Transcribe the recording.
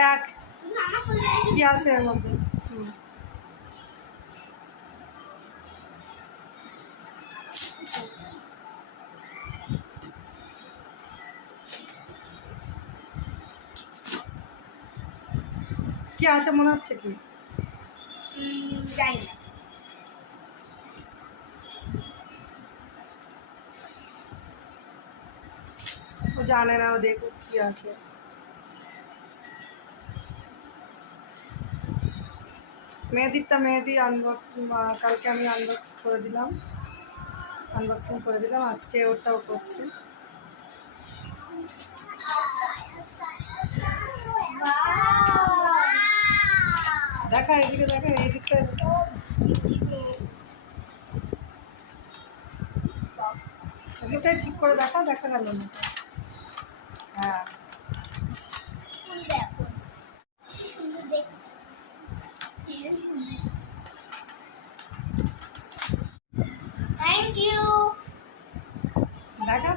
দেখ কি আছে এর মধ্যে। কি আছে মনে হচ্ছে কি? জানি না। ও জানে না, ও দেখো কি আছে। মেহেদিরটা মেহেদি কালকে আমি আনবক্সিং করে দিলাম, আজকে ওটাও করছে। দেখা এদিকে, দেখা এই দিকটা, এদিকটাই ঠিক করে দেখা গেল না। হ্যাঁ থ্যাংক ইউ। দেখা